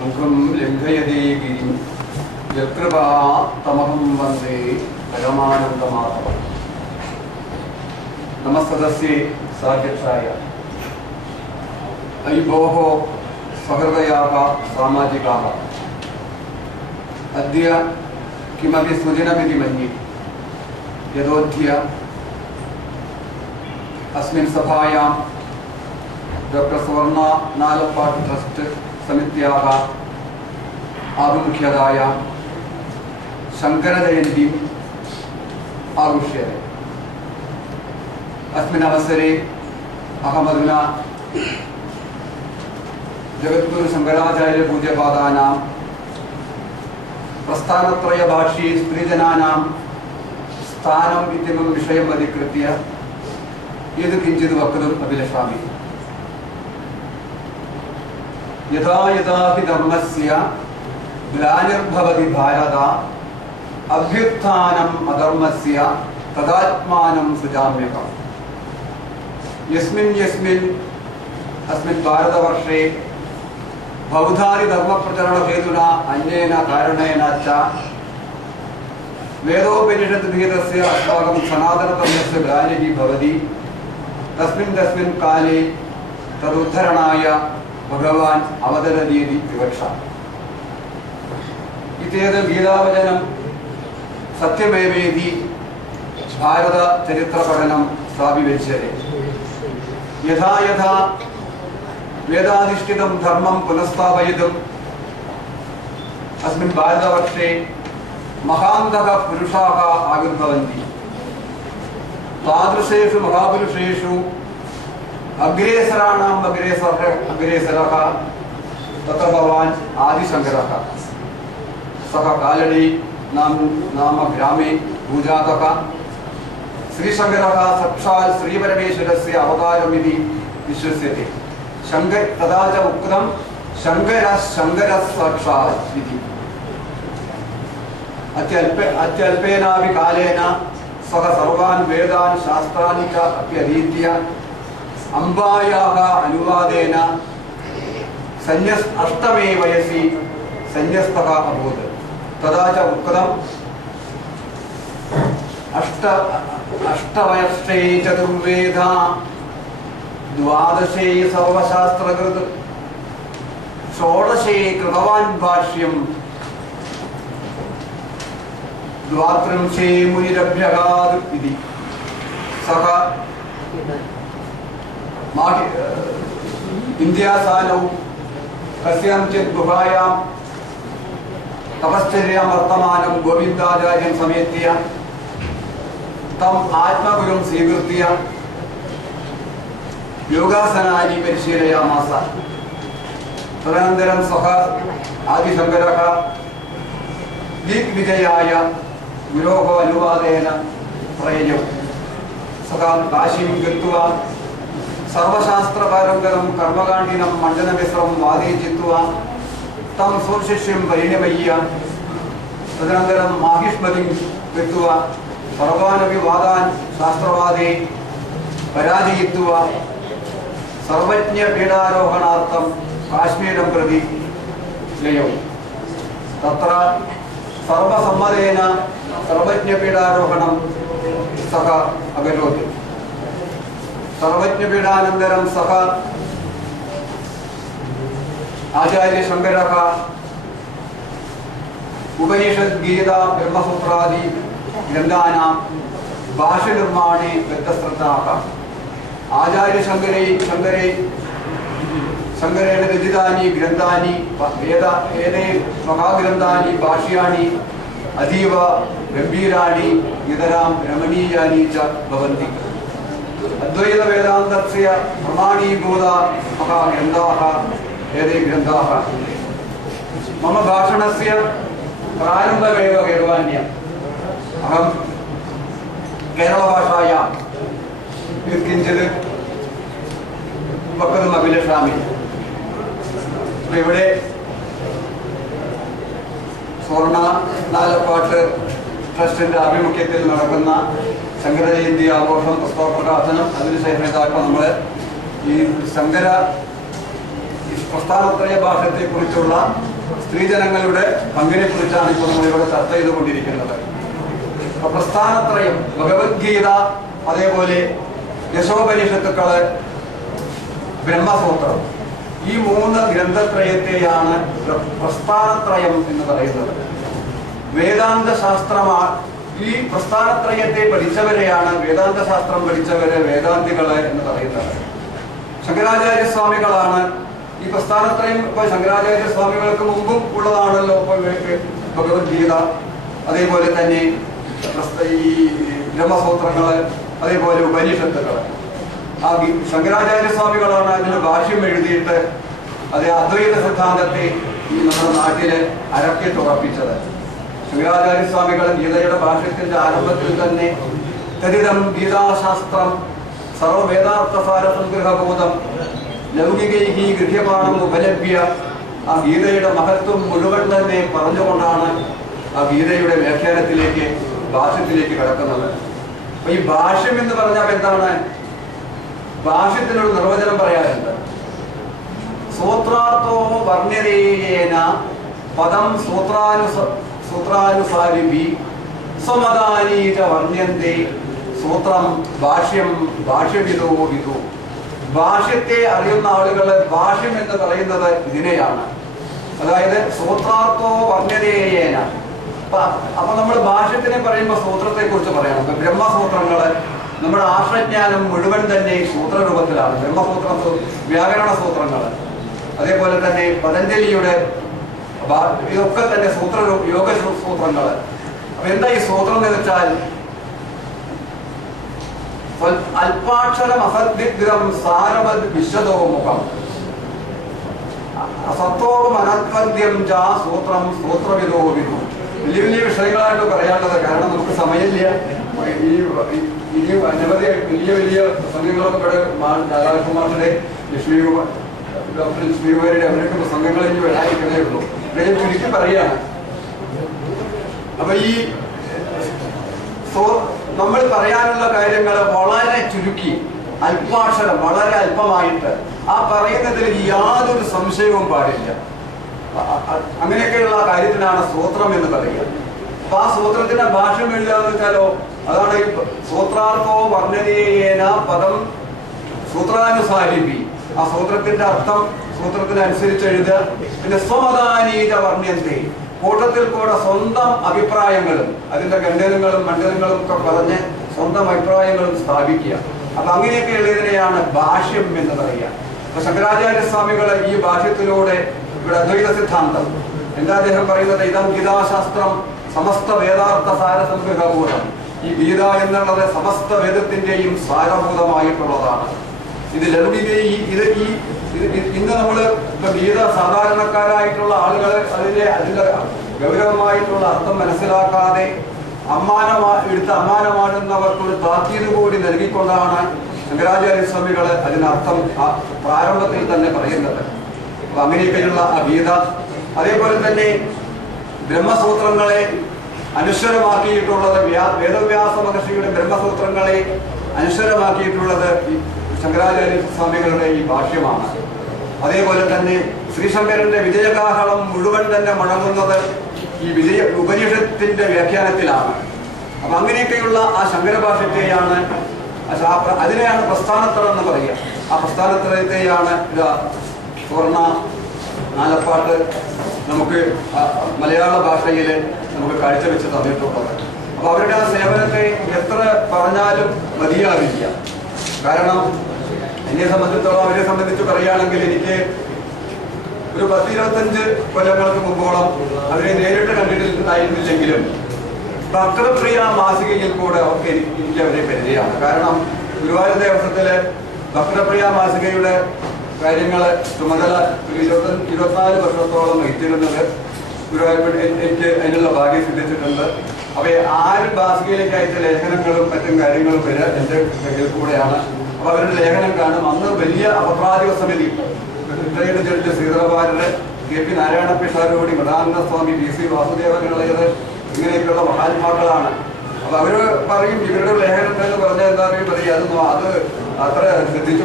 ലംഘയതേ ഗിരിം യത്കൃപാ തമഹം വന്ദേ പരമാനന്ദമാധവം. നമസ്തസ്യേ സാധ്യക്ഷായ അയി ഭോः സഹൃദയാः സാമാജികാः अद्य किमपि सुदिनमिति मन्ये यदोध्य अस्मिन् सभायां डॉक्टर सुवर्णा नालप्पाट् ट्रस्ट समित्याः आभिमुख्यतायां शङ्करजयन्तीम् आगुष्यते. अस्मिन् अवसरे अहमधुना जगद्गुरुशङ्कराचार्यपूज्यपादानां प्रस्थानत्रयभाष्ये स्त्रीजनानां स्थानम् इत्यमुं विषयम् अधिकृत्य यद् किञ्चित् वक्तुम् अभिलषामि. यदा यदा हि धर्मस्य ग्लानिर्भवति भारत अभ्युत्थानम् अधर्मस्य तदात्मानं सृजाम्यहम्. यस्मिन् यस्मिन् अस्मिन् भारतवर्षे बहुधारि धर्मप्रचरणहेतुना अन्येन कारणेन च वेदोपनिषद्भेदस्य अस्माकं सनातनधर्मस्य ग्लानिः भवति. तस्मिन् तस्मिन् काले तदुद्धरणाय भगवान् अवतरति इति विवक्षा. इत्येतत् गीतावचनं सत्यमेवेति भारतचरित्रपठनं स्थापितुं यथा यथा वेदाधिष्ठितं धर्मं पुनस्स्थापयितुम् अस्मिन् भारतवर्षे महान्तः पुरुषाः आविर्भवन्ति. तादृशेषु महापुरुषेषु अग्रेसराणाम् अग्रेसरः तत्र भगवान् आदिशङ्करः. सः कालडी नाम ग्रामे भूजातः. श्रीशङ्करः साक्षात् श्रीपरमेश्वरस्य अवतारमिति विश्वस्यते. शङ्कर तथा च उक्तं शङ्करः साक्षात् इति. अत्यल्पेनापि कालेन सः सर्वान् वेदान् शास्त्राणि च अध्यधीत्य अम्बायाः अनुवादेन अष्टमे वयसि सन्न्यस्तः अभूत्. तथा च उक्तम् अष्टवर्षे चतुर्वेदा द्वादशे सर्वशास्त्रकृत् षोडशे कृतवान् भाष्यं द्वात्रिंशे मुनिरभ्यगात् इति. सः इन्द्रियासानौ कस्यांचित् गुहायां तपश्चर्यां वर्तमानं गोविन्दाचार्यं समेत्य तम् आत्मगुरुं स्वीकृत्य योगासनानि परिशीलयामास. तदनन्तरं सः आदिशङ्करः दिग्विजयाय गुरोः अनुवादेन प्रययौ. सः काशीं गत्वा सर्वशास्त्रपारङ्गतं कर्मकाण्डिनं मण्डनमिश्रं वादयित्वा तं स्वशिष्यं परिणमय्य तदनन्तरं माहिष्मतिं गत्वा सर्वानपि वादान् शास्त्रवादे पराजयित्वा सर्वज्ञपीडारोहणार्थं काश्मीरं प्रति ययौ. तत्र सर्वसम्मतेन सर्वज्ञपीडारोहणं सः अकरोत्. सर्वज्ञपीडानन्तरं सः आचार्यशङ्करः उपनिषद्गीता ब्रह्मसूत्रादि ग्रन्थानां भाष्यनिर्माणे व्यक्तश्रद्धाः. शङ्करेण रचितानि ग्रन्थानि एते महाग्रन्थानि भाष्याणि अतीव गम्भीराणि नितरां रमणीयानि च भवन्ति. अद्वैतवेदान्तस्य प्रमाणीभूता महाग्रन्थाः एते ग्रन्थाः. मम भाषणस्य प्रारम्भमेव गैरवाण्यम्. अहं केरळभाषायां किञ्चित् वक्तुम् अभिलषामि. ഇവിടെ സുവർണ നാലപ്പാട്ട് ട്രസ്റ്റിന്റെ ആഭിമുഖ്യത്തിൽ നടക്കുന്ന ശങ്കരജയന്തി ആഘോഷം പുസ്തക പ്രകാശനം അതിനുശേഷം നമ്മൾ ഈ ശങ്കര പ്രസ്ഥാനത്രയ ഭാഷത്തെക്കുറിച്ചുള്ള സ്ത്രീജനങ്ങളുടെ പങ്കിനെ കുറിച്ചാണ് ഇപ്പോൾ നമ്മളിവിടെ ചർച്ച ചെയ്തുകൊണ്ടിരിക്കുന്നത്. പ്രസ്ഥാനത്രയം, ഭഗവത്ഗീത, അതേപോലെ യശോപനിഷത്തുക്കള്, ബ്രഹ്മസൂത്രം, ഈ 3 ഗ്രന്ഥത്രയത്തെയാണ് പ്രസ്ഥാനത്രയം എന്ന് പറയുന്നത്. വേദാന്ത ശാസ്ത്രമാണ്. ഈ പ്രസ്ഥാനത്രയത്തെ പഠിച്ചവരെയാണ്, വേദാന്ത ശാസ്ത്രം പഠിച്ചവരെ വേദാന്തികള് എന്ന് പറയുന്നത്. ശങ്കരാചാര്യസ്വാമികളാണ് ഈ പ്രസ്ഥാനത്രയം. ഇപ്പൊ ശങ്കരാചാര്യസ്വാമികൾക്ക് മുമ്പും ഉള്ളതാണല്ലോ ഭഗവത്ഗീത, അതേപോലെ തന്നെ ഈ ബ്രഹ്മസൂത്രങ്ങള്, അതേപോലെ ഉപനിഷത്തുകള്. ആ ശങ്കരാചാര്യസ്വാമികളാണ് അതിന് ഭാഷ്യം എഴുതിയിട്ട് അത് അദ്വൈത സിദ്ധാന്തത്തെ ഈ നമ്മുടെ നാട്ടില് അരക്കി തുറപ്പിച്ചത്. ശങ്കരാചാര്യസ്വാമികൾ ഗീതയുടെ ഭാഷ്യത്തിന്റെ ആരംഭത്തിൽ തന്നെ തരിതം ഗീതാശാസ്ത്രം സർവവേദാർത്ഥസാര സംഗ്രഹബോധം ലൗകികൈഹി ഗൃഹ്യമാണം ഉപലഭ്യ, ആ ഗീതയുടെ മഹത്വം മുഴുവൻ തന്നെ പറഞ്ഞുകൊണ്ടാണ് ആ ഗീതയുടെ വ്യാഖ്യാനത്തിലേക്ക്, ഭാഷ്യത്തിലേക്ക് കടക്കുന്നത്. അപ്പൊ ഈ ഭാഷ്യം എന്ന് പറഞ്ഞാൽ എന്താണ്? ഭാഷ്യത്തിനൊരു നിർവചനം പറയാറുണ്ട്. സൂത്രാർത്ഥോ വർണ്യതേന പദം സൂത്രാനുസാരിഭി സ്വമതാനീച വർണ്യന്തേ സൂത്രം ഭാഷ്യം ഭാഷ്യവിദോ വിദു. ഭാഷ്യത്തെ അറിയുന്ന ആളുകള് ഭാഷ്യം എന്ന് പറയുന്നത് ഇതിനെയാണ്. അതായത് സൂത്രാർത്ഥോ വർണ്യതേന. അപ്പൊ നമ്മൾ ഭാഷ്യത്തിനെ പറയുമ്പോൾ സൂത്രത്തെ കുറിച്ച് പറയണം. ബ്രഹ്മസൂത്രങ്ങള്, നമ്മുടെ ആശ്രജ്ഞാനം മുഴുവൻ തന്നെ സൂത്രരൂപത്തിലാണ്. ബ്രഹ്മസൂത്രം, വ്യാകരണ സൂത്രങ്ങള്, അതേപോലെ തന്നെ പതഞ്ജലിയുടെ ഇതൊക്കെ തന്നെ യോഗ സൂത്രങ്ങള്. അപ്പൊ എന്താ ഈ സൂത്രം എന്ന് വെച്ചാൽ അല്പാക്ഷരം അസദ്വിഗ്രം സാരവത് വിശദോമുഖം അസത്തോകം അനത്വദ്യം ജാ സൂത്രം സൂത്രവിദോ വിദു. വലിയ വലിയ വിഷയങ്ങളായിട്ട് പറയാനുള്ളത്, കാരണം നമുക്ക് സമയമില്ല. ഇനി അനവധി വലിയ വലിയ പ്രസംഗങ്ങളൊക്കെ ഇവിടെ രാധാകൃഷ്ണമാരുടെ, ഡോക്ടർ ലക്ഷ്മികുമാരുടെ അവരൊക്കെ പ്രസംഗങ്ങൾ ഇനി വരാതിരിക്കുന്നേ ഉള്ളൂ. ഞാൻ ചുരുക്കി പറയാണ്. അപ്പൊ ഈ നമ്മൾ പറയാനുള്ള കാര്യങ്ങൾ വളരെ ചുരുക്കി, അല്പാക്ഷരം, വളരെ അല്പമായിട്ട്, ആ പറയുന്നതിൽ യാതൊരു സംശയവും പാടില്ല. അങ്ങനെയൊക്കെയുള്ള കാര്യത്തിനാണ് സൂത്രം എന്ന് പറയുക. അപ്പൊ ആ സൂത്രത്തിന്റെ ഭാഷ്യം എഴുതാന്ന് വെച്ചാലോ, അതാണ് ഈ സൂത്രാർത്ഥോ വർണ്ണനീയേന പദം സൂത്രാനുസാരിപ്പി. ആ സൂത്രത്തിന്റെ അർത്ഥം സൂത്രത്തിനനുസരിച്ച് എഴുതുക. പിന്നെ സ്വമതാനീത വർണ്യന്തേ, കൂട്ടത്തിൽ കൂടെ സ്വന്തം അഭിപ്രായങ്ങളും അതിന്റെ ഖണ്ഡനങ്ങളും മണ്ഡലങ്ങളും ഒക്കെ പറഞ്ഞ് സ്വന്തം അഭിപ്രായങ്ങളും സ്ഥാപിക്കുക. അപ്പൊ അങ്ങനെയൊക്കെ ഉള്ളതിനെയാണ് ഭാഷ്യം എന്ന് പറയുക. അപ്പൊ ശങ്കരാചാര്യസ്വാമികൾ ഈ ഭാഷ്യത്തിലൂടെ ഇവിടെ അദ്വൈത സിദ്ധാന്തം എന്താ അദ്ദേഹം പറയുന്നത്? ഇതം ഗീതാശാസ്ത്രം സമസ്ത വേദാർത്ഥ സാരസംഗ്രഹബോധം. ഈ ഗീത എന്നുള്ളത് സമസ്ത വേദത്തിന്റെയും സാരഭൂതമായിട്ടുള്ളതാണ്. ഇത് ലൗകിക ഇന്ന് നമ്മള് ഇപ്പൊ ഗീത സാധാരണക്കാരായിട്ടുള്ള ആളുകൾ അതിന്റെ ഗൗരവമായിട്ടുള്ള അർത്ഥം മനസ്സിലാക്കാതെ എടുത്ത് അമ്മാനമാടുന്നവർക്കൊരു താക്കീത് കൂടി നൽകിക്കൊണ്ടാണ് ശങ്കരാചാര്യസ്വാമികള് അതിനർത്ഥം പ്രാരംഭത്തിൽ തന്നെ പറയുന്നത്. അപ്പൊ അങ്ങനെയൊക്കെയുള്ള ആ ഗീത, അതേപോലെ തന്നെ ബ്രഹ്മസൂത്രങ്ങളെ അനുശ്വരമാക്കിയിട്ടുള്ളത്, വേദവ്യാസ മഹർഷിയുടെ ബ്രഹ്മസൂത്രങ്ങളെ അനുശ്വരമാക്കിയിട്ടുള്ളത് ശങ്കരാചാര്യസ്വാമികളുടെ ഈ ഭാഷ്യമാണ്. അതേപോലെ തന്നെ ശ്രീശങ്കരന്റെ വിജയകാഹളം മുഴുവൻ തന്നെ മുഴങ്ങുന്നത് ഈ ഉപനിഷത്തിന്റെ വ്യാഖ്യാനത്തിലാണ്. അപ്പൊ അങ്ങനെയൊക്കെയുള്ള ആ ശങ്കര ഭാഷ്യത്തെയാണ്, അതിനെയാണ് പ്രസ്ഥാനത്രയം എന്ന് പറയുക. ആ പ്രസ്ഥാനത്രയത്തെയാണ് സുവർണ നാലപ്പാട്ട് നമുക്ക് മലയാള ഭാഷയിൽ നമുക്ക് കാഴ്ചവെച്ച് തന്നിട്ടുള്ളത്. അപ്പൊ അവരുടെ ആ സേവനത്തെ എത്ര പറഞ്ഞാലും മതിയാവില്ല. കാരണം എന്നെ സംബന്ധിച്ചിടത്തോളം, അവരെ സംബന്ധിച്ച് പറയുകയാണെങ്കിൽ, എനിക്ക് ഒരു 10-25 കൊല്ലങ്ങൾക്ക് മുമ്പോളം അവരെ നേരിട്ട് കണ്ടിട്ടുണ്ടായിരുന്നില്ലെങ്കിലും ഭക്തപ്രിയ മാസികയിൽ കൂടെ ഒക്കെ എനിക്ക് അവരെ പരിചയമാണ്. കാരണം ഗുരുവായൂർ ദേവസ്വത്തിലെ ഭക്തപ്രിയ മാസികയുടെ കാര്യങ്ങൾ ചുമതല 24 വർഷത്തോളം വഹിച്ചിരുന്നത് ഗുരുവായൂർ എനിക്ക് അതിനുള്ള ഭാഗ്യം സിദ്ധിച്ചിട്ടുണ്ട്. അപ്പൊ ആരും മാസികയിലേക്ക് അയച്ച ലേഖനങ്ങളും മറ്റും കാര്യങ്ങളും വരെ എൻ്റെ കയ്യിൽ കൂടെയാണ്. അപ്പൊ അവരുടെ ലേഖനം കാണും. അന്ന് വലിയ അപരാധിക സമിതി ഇത്രയുടെ ജഡ്ജ് ശ്രീധരഭാരര്, K P Narayana Pisharody, Mridananda Swami, P C വാസുദേവനുള്ളത്, ഇങ്ങനെയൊക്കെയുള്ള മഹാത്മാക്കളാണ്. അപ്പൊ അവര് പറയും ഇവരുടെ ലേഖനം എന്ന് പറഞ്ഞാൽ എന്താ പറയും, അത് അത്ര ശ്രദ്ധിച്ച്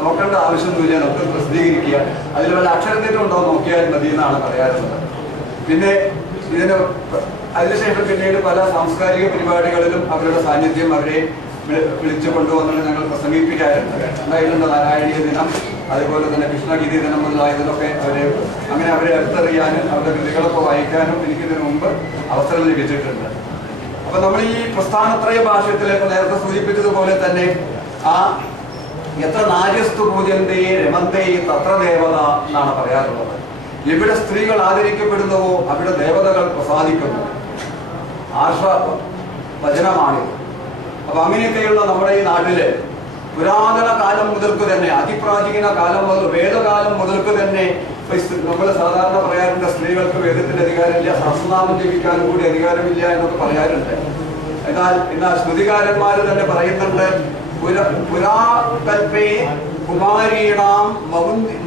നോക്കേണ്ട ആവശ്യമൊന്നുമില്ല, നമുക്ക് പ്രസിദ്ധീകരിക്കുക. അതിൽ വല്ല അക്ഷരത്തെറ്റും ഉണ്ടോ നോക്കിയാൽ മതി എന്നാണ് പറയാറുള്ളത്. പിന്നെ ഇതിന് അതിനുശേഷം പിന്നീട് പല സാംസ്കാരിക പരിപാടികളിലും അവരുടെ സാന്നിധ്യം അവരെ വിളിച്ചു കൊണ്ടുവന്നിട്ട് ഞങ്ങൾ പ്രസംഗിപ്പിക്കാറുണ്ട്. ഉണ്ടായിട്ടുണ്ട് നാരായണീയ ദിനം, അതുപോലെ തന്നെ കൃഷ്ണഗീതി ദിനം മുതലായതിലൊക്കെ അവരെ അടുത്തറിയാനും അവരുടെ കൃതികളൊക്കെ വായിക്കാനും എനിക്കിതിനു മുമ്പ് അവസരം ലഭിച്ചിട്ടുണ്ട്. അപ്പൊ നമ്മൾ ഈ പ്രസ്ഥാനത്രയ ഭാഷയത്തിലേക്ക് നേരത്തെ സൂചിപ്പിച്ചതുപോലെ തന്നെ എത്ര നാര്യസ്തു പൂജന്തേ രമന്തേ തത്ര ദേവത എന്നാണ് പറയാറുള്ളത്. എവിടെ സ്ത്രീകൾ ആദരിക്കപ്പെടുന്നുവോ അവിടെ ദേവതകൾ പ്രസാദിക്കുന്നു. ആർഷ വചനമാണിത്. അപ്പൊ അങ്ങനെയൊക്കെയുള്ള നമ്മുടെ ഈ നാട്ടില് പുരാതന കാലം മുതൽക്ക് തന്നെ, അതിപ്രാചീന കാലം മുതൽ, വേദകാലം മുതൽക്ക് തന്നെ നമ്മൾ സാധാരണ പറയാറുണ്ട് സ്ത്രീകൾക്ക് വേദത്തിന്റെ അധികാരമില്ല, സഹസ്രനാമം ജപിക്കാനും കൂടി അധികാരമില്ല എന്നൊക്കെ പറയാറുണ്ട്. എന്നാൽ സ്മൃതികാരന്മാർ തന്നെ പറയുന്നുണ്ട്, പുരാകൽപേ കുമാരീണാം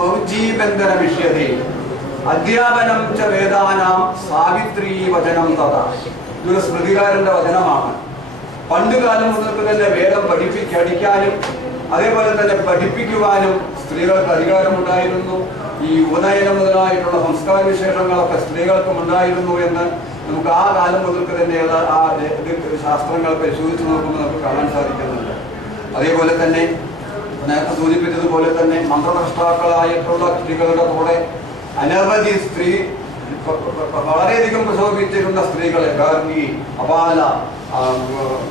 മൗജീബന്ധന വിഷയതേ അധ്യാപനം ച വേദാനാം സാവിത്രീ വചനം തഥാ. ഇതൊരു സ്മൃതികാരന്റെ വചനമാണ്. പണ്ട് കാലം മുതൽക്ക് തന്നെ വേദം പഠിക്കാനും അതേപോലെ തന്നെ പഠിപ്പിക്കുവാനും സ്ത്രീകൾക്ക് അധികാരമുണ്ടായിരുന്നു. ഈ ഉപനയനം മുതലായിട്ടുള്ള സംസ്കാര വിശേഷങ്ങളൊക്കെ സ്ത്രീകൾക്കും ഉണ്ടായിരുന്നു എന്ന് നമുക്ക് ആ കാലം മുതൽക്ക് തന്നെയുള്ള ആ ശാസ്ത്രങ്ങൾ പരിശോധിച്ച് നോക്കുമ്പോൾ നമുക്ക് കാണാൻ സാധിക്കുന്നുണ്ട്. അതേപോലെ തന്നെ നേരത്തെ സൂചിപ്പിച്ചതുപോലെ തന്നെ മന്ത്രദ്രഷ്ടാക്കളായിട്ടുള്ള സ്ത്രീകളുടെ കൂടെ അനവധി വളരെയധികം പ്രശോഭിച്ചിരുന്ന സ്ത്രീകളെ ഗാർഗി, അപാല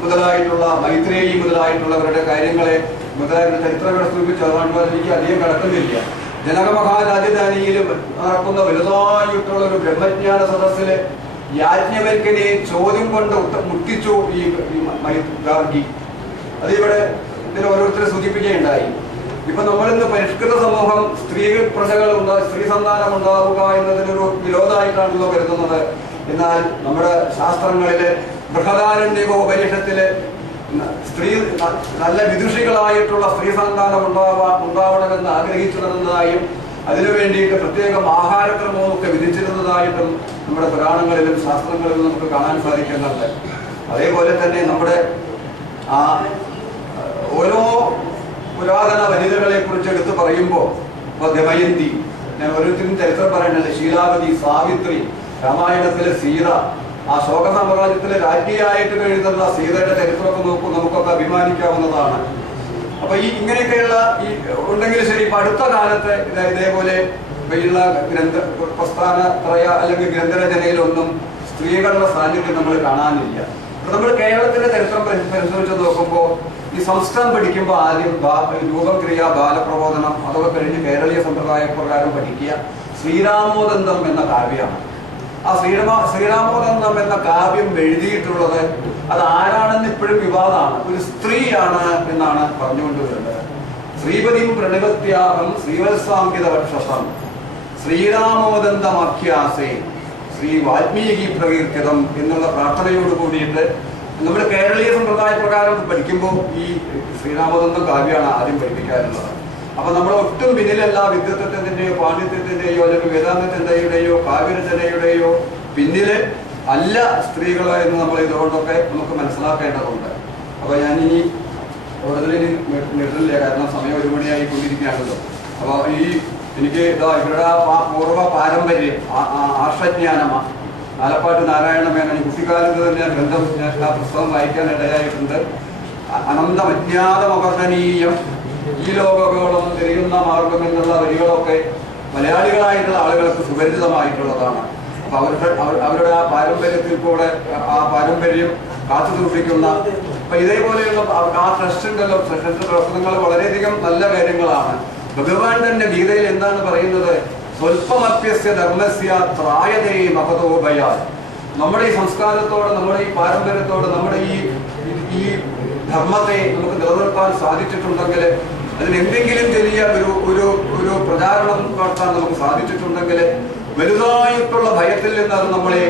മുതലായിട്ടുള്ള മൈത്രേയി മുതലായിട്ടുള്ളവരുടെ കാര്യങ്ങളെ മുതലായിട്ടുള്ള ചരിത്രങ്ങളെ സൂചിപ്പിച്ച് എനിക്ക് അധികം കടക്കുന്നില്ല. ജനക മഹാരാജധാനിയിൽ നടക്കുന്ന വലുതായിട്ടുള്ള ഒരു ബ്രഹ്മജ്ഞാന സദസ്സില് യാജ്ഞവൽക്കനെ ചോദ്യം കൊണ്ട് മുട്ടിച്ചു ഈ ഗാർഗി. അതിവിടെ ഇതിൽ ഓരോരുത്തരെ സൂചിപ്പിക്കുകയുണ്ടായി. ഇപ്പൊ നമ്മളിന്ന് പരിഷ്കൃത സമൂഹം സ്ത്രീ പ്രജകൾ സ്ത്രീ സന്താനം ഉണ്ടാവുക എന്നതിനൊരു വിരോധമായിട്ടാണല്ലോ കരുതുന്നത്. എന്നാൽ നമ്മുടെ ശാസ്ത്രങ്ങളില് ബൃഹദാരണ്യകോപനിഷത്തില് സ്ത്രീ നല്ല വിദുഷികളായിട്ടുള്ള സ്ത്രീ സന്താനം ഉണ്ടാവണമെന്ന് ആഗ്രഹിച്ചു നടന്നതായും അതിനു വേണ്ടിയിട്ട് പ്രത്യേകം ആഹാരക്രമവും ഒക്കെ വിധിച്ചിരുന്നതായിട്ടും നമ്മുടെ പുരാണങ്ങളിലും ശാസ്ത്രങ്ങളിലും നമുക്ക് കാണാൻ സാധിക്കുന്നുണ്ട്. അതേപോലെ തന്നെ നമ്മുടെ ഓരോ പുരാതന വനിതകളെ കുറിച്ച് എടുത്തു പറയുമ്പോൾ ദമയന്തി, ഞാൻ ഓരോരുത്തരും ചരിത്രം പറയുന്നുണ്ട്, ശീലാവതി, സാവിത്രി, രാമായണത്തിലെ സീത, ആ ശോക സാമ്രാജ്യത്തിലെ രാജ്ഞിയായിട്ട് എഴുതുന്ന സീതയുടെ ചരിത്രമൊക്കെ നോക്കും, നമുക്കൊക്കെ അഭിമാനിക്കാവുന്നതാണ്. അപ്പൊ ഇങ്ങനെയൊക്കെയുള്ള ഉണ്ടെങ്കിൽ ശരി, ഇപ്പൊ അടുത്ത കാലത്ത് ഇതേപോലെ ഉള്ള പ്രസ്ഥാനത്രയ അല്ലെങ്കിൽ ഗ്രന്ഥരചനയിലൊന്നും സ്ത്രീകളുടെ സാന്നിധ്യം നമ്മൾ കാണാനില്ല. നമ്മൾ കേരളത്തിന്റെ ചരിത്രം പരിശോധിച്ച് നോക്കുമ്പോൾ ഈ സംസ്കൃതം പഠിക്കുമ്പോൾ ആദ്യം രൂപം, ക്രിയ, ബാലപ്രബോധനം അതൊക്കെ കഴിഞ്ഞ് കേരളീയ സമ്പ്രദായ പ്രകാരം പഠിക്കുക ശ്രീരാമോദന്തം എന്ന കാവ്യമാണ്. ആ ശ്രീരാമോദന്തം എന്ന കാവ്യം എഴുതിയിട്ടുള്ളത് അത് ആരാണെന്ന് ഇപ്പോഴും വിവാദമാണ്. ഒരു സ്ത്രീയാണ് എന്നാണ് പറഞ്ഞുകൊണ്ടുവരുന്നത്. ശ്രീപതിം പ്രണവത്യാഹം ശ്രീവത്സാങ്കിത വക്ഷസം ശ്രീരാമോദന്തമാഖ്യാസേ ശ്രീ വാൽമീകി പ്രകീർത്തിതം എന്നുള്ള പ്രാർത്ഥനയോട് കൂടിയിട്ട് നമ്മൾ കേരളീയ സമ്പ്രദായ പ്രകാരം പഠിക്കുമ്പോൾ ഈ ശ്രീരാമോദന്തം കാവ്യമാണ് ആദ്യം പഠിപ്പിക്കാറുള്ളത്. അപ്പൊ നമ്മൾ ഒട്ടും പിന്നിലല്ല വിദ്വത്വത്തിന്റെയോ പാണ്ഡിത്യത്തിന്റെയോ അല്ലെങ്കിൽ വേദാന്തത്തിന്റെയോ കാവ്യരചനയുടെയോ പിന്നില് അല്ല സ്ത്രീകള് എന്ന് നമ്മൾ ഇതുകൊണ്ടൊക്കെ നമുക്ക് മനസ്സിലാക്കേണ്ടതുണ്ട്. അപ്പൊ ഞാനിനി കൂടുതലിനി നിർത്തില്ല, കാരണം സമയം 1 മണിയായി കൊണ്ടിരിക്കുകയാണല്ലോ. അപ്പൊ എനിക്ക് ഇവരുടെ പൂർവ്വ പാരമ്പര്യം ആർഷജ്ഞാനമാണ്. ആലപ്പാട്ട് നാരായണ മേനോൻ കുട്ടിക്കാലത്ത് തന്നെ ഗ്രന്ഥം ആ പുസ്തകം വായിക്കാൻ ഇടയായിട്ടുണ്ട്. അനന്തമജ്ഞാതമവർണ്ണനീയം ഈ ലോകഗോളം തിരിയുന്ന മാർഗം എന്നുള്ള വരികളൊക്കെ മലയാളികളായിട്ടുള്ള ആളുകൾക്ക് സുപരിചിതമായിട്ടുള്ളതാണ്. അപ്പൊ അവരുടെ ആ പാരമ്പര്യത്തിൽ കൂടെ ആ പാരമ്പര്യം കാത്തു സൂക്ഷിക്കുന്ന അപ്പൊ ഇതേപോലെയുള്ള ആ ട്രസ്റ്റ് ഉണ്ടല്ലോ, ട്രസ്റ്റ് പ്രവർത്തനങ്ങൾ വളരെയധികം നല്ല കാര്യങ്ങളാണ്. ഭഗവാൻ തന്നെ ഗീതയിൽ എന്താണ് പറയുന്നത്? സ്വൽപ്പമപ്യസ്യ ധർമ്മസ്യ ത്രായതേ മഹതോ ഭയാൽ. നമ്മുടെ ഈ സംസ്കാരത്തോട്, നമ്മുടെ ഈ പാരമ്പര്യത്തോട്, നമ്മുടെ ഈ ധർമ്മത്തെ നമുക്ക് നിലനിർത്താൻ സാധിച്ചിട്ടുണ്ടെങ്കിൽ, അതിന് എന്തെങ്കിലും ചെറിയ ഒരു പ്രചാരണം നടത്താൻ നമുക്ക് സാധിച്ചിട്ടുണ്ടെങ്കിൽ വലുതായിട്ടുള്ള ഭയത്തിൽ നിന്ന് അത് നമ്മളെ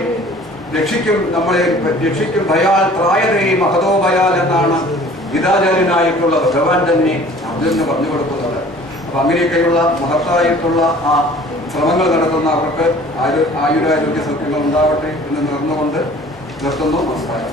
രക്ഷിക്കും. ഭയാൽ ത്രായതേ മഹതോ ഭയാൽ എന്നാണ് ഗീതാചാര്യനായിട്ടുള്ള ഭഗവാൻ തന്നെ അർജുനന് പറഞ്ഞു കൊടുക്കുന്നത്. അപ്പൊ അങ്ങനെയൊക്കെയുള്ള മഹത്തായിട്ടുള്ള ആ ശ്രമങ്ങൾ നടത്തുന്ന അവർക്ക് ആയുരാരോഗ്യ സൗഖ്യങ്ങൾ ഉണ്ടാവട്ടെ എന്ന് നിർന്നുകൊണ്ട് നിർത്തുന്നു. നമസ്കാരം.